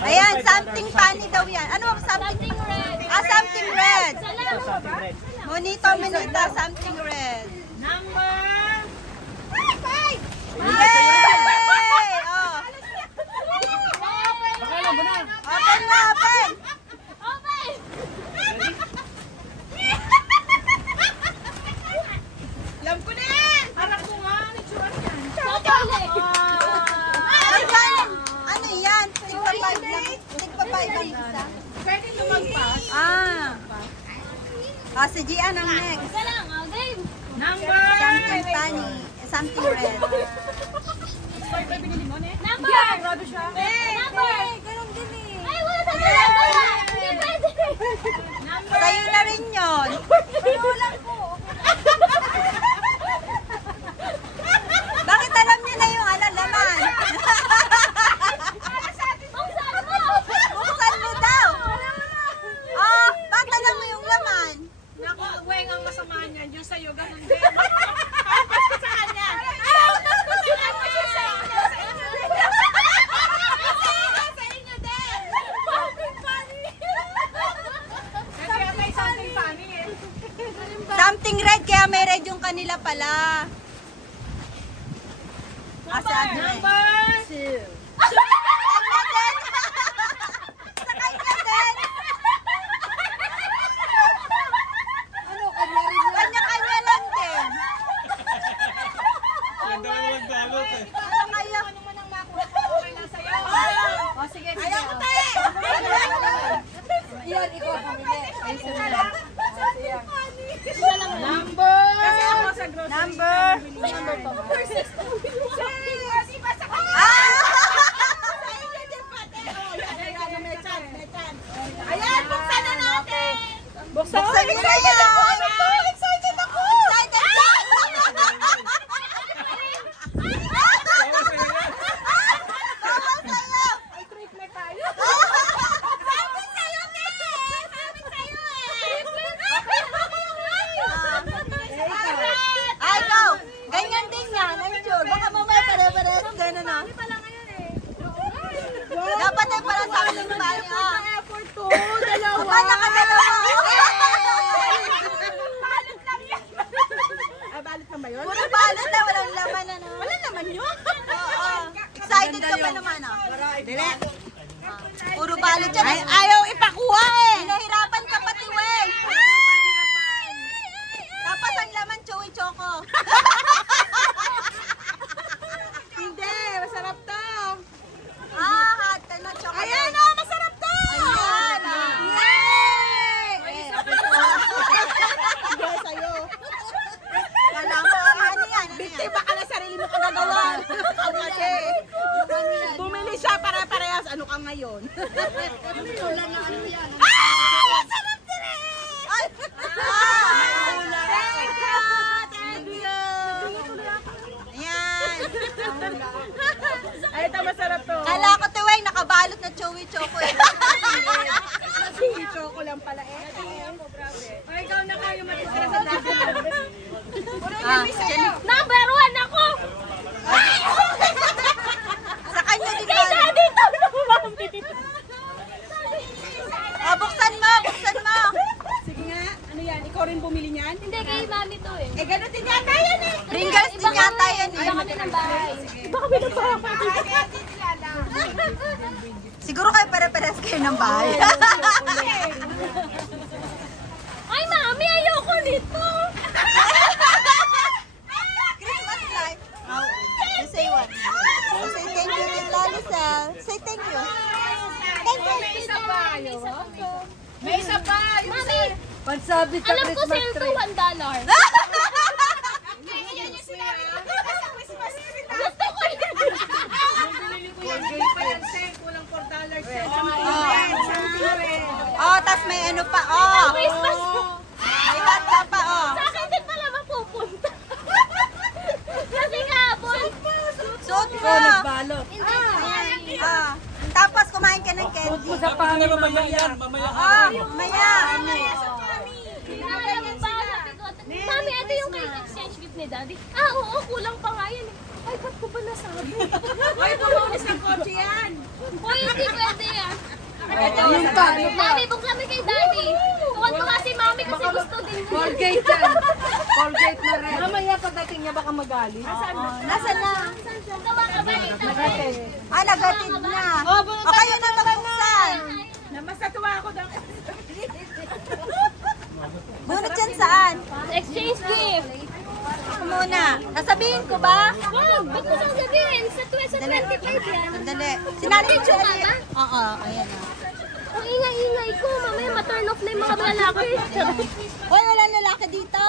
Ayan, something funny daw yan. Ano something? Something red. Monito, something red. Number 5! Yay! Oh. Open na, open! Alam ko na yan! Harap ko nga, ano tsura niyan? Ayan! Ano yan? Tigpa 5 lang. Tigpa 5 ang isa. Pwede lumagpas. Si Gian ang next. Number! Something funny. Something red. Grabe siya. Sa'yo na rin yun. Bakit alam niyo na yung laman? Buksan mo daw. Oh, bakit alam mo yung laman? Naku, Weng, ang masama niyan. Yung sa'yo, ganun din. Sa kanya. Sa inyo din. Kaya may something funny eh. Something red, kaya may red yung kanila pala. Sa Number 2. kanya din. Ano, kanya-kanya lang din. Ano kaya? Okay lang sa'yo. Ayaw ko tayo. Number! Kasi ako sa grocery. Number 6. Ayan, buksan na natin! Buksan mo na yan. Excited ako. Excited ka. Bawal sa'yo. Ay, treatment tayo. Sabi sa'yo, Nen. Sabi sa'yo Ay, go. Ganyan din yan. I'm sure. Baka mamaya pare-pares. Ganun na. Dapat ay para sa akin yung bali. Effort to. Dalawa. Baka nakadalawa. Balot lang yan. Ah, balot na ba yun? Puro balot na. Walang laman na. Wala naman yun. Oo. Excited ka pa naman. Dili. Puro balot yan. Ayaw ipakuha eh. Pinahirapan ka pati, wey. Tapos ang laman, chewy choco. Hindi, masarap to. Hot na choco. Ayan o, masarap to. Ayan. Yay! Hindi, sa'yo. Kala mo, ano yan? Biktima ka na sarili mo kagagawa. Ikaw kasi. Bumili siya para-parehas. Ano ka ngayon? Ay, sarap din eh. Ay! Thank you! Ayan. Ay, ito masarap to. Kala ko, Tuweng, nakabalot na chewy choco eh. Chewy choco lang pala eh. O, ikaw na kayo matitira sa dagat. Number 1 ako! Sa kanya din Kay ba? daddy to lumapit. Buksan mo, buksan mo. Sige nga, ano yan? Ikaw rin bumili niyan? Hindi, kay mami to eh. Eh, ganun din yata yan eh. Pringles din yata yan eh. Iba kami ng bahay. Iba kami ng bahay. Kaya din nila. Siguro kayo pare-pares kayo ng bahay. Ay, mami, ayoko nito. Christmas light. Oh, you say what? You say thank you, Tita Lisel. Say thank you. Thank you. May isa pa. May isa pa. Mami, Pagsabi sa alam ko sale to $1. Yan yung sinabi ko sa Christmas tree. Gusto ko yan. Hindi pa yan, Sen. Kulang $4 Sen. Sa mga event. Oh, tas may ano pa, oh. Christmas. May bata pa, oh. Sa akin din pala mapupunta. Kasi kahapon. Suot mo. nagbalot. Ah. Tapos kumain ka ng candy. Sa pangin mamaya yan. Oh, maya. Mami, ito yung kay exchange gift ni Daddy. Ah, oo, kulang pa nga yan eh. Ay, ba't ko ba nasabi? Ay, bumulis ng kotse yan. Hoy, hindi pwede yan. Daddy, buksan mo kay Daddy. Tuwan-tuwa si Mami kasi gusto din niya. Colgate yan. Colgate na rin. Mamaya pagdating niya baka magaling. Nasaan na? Gawa ka ba ito? Ah, nagatid na. O kayo na nabuksan. Mas natuwa ako daw. Bunot yan saan? Exchange gift. Ako muna. Nasabihin ko ba? Wag, ba't mo sasabihin? Sa 25 yan. Sandali. Sinali ko Mama? Oo, ayan na. Ang ingay-ingay ko. Mamaya ma-turn off na yung mga lalaki. Hoy, wala lalaki dito.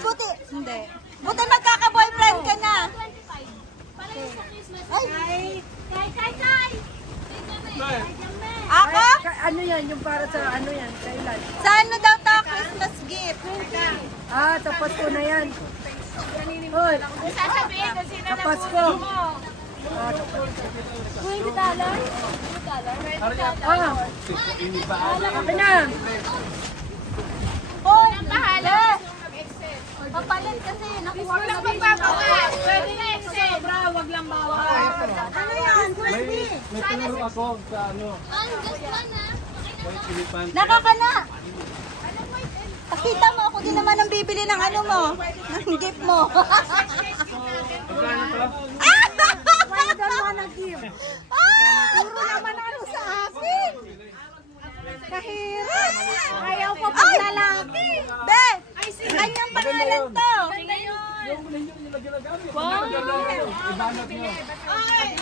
Buti. Hindi. Buti magkaka-boyfriend ka na. Ay, Kay! ako? Ano yan? Yung para sa ano yan? Kailan? Sa ano daw to? Christmas gift. Ah, sa Pasko na yan. Hoy, Sasabihin kung sino sa Pasko. Ah, ano na? Hoy, bahala. Papalit kasi. Nakuha ko na magpapakas. Pwede na sobra, wag lang bawal. Ano yan? May tinuro ako sa ano, Just one ha. Pilipan. Nakakana. Pakita mo, ako din naman ang bibili ng ano mo. Ng gift mo. Magkano to? Why don't wanna give? Puro naman ano sa akin. Kahirap. Ayaw ko pag lalaki. Be, kanyang pangalan to. Yung nilagyan na gamit. Wow! Ibanat nyo. Ay,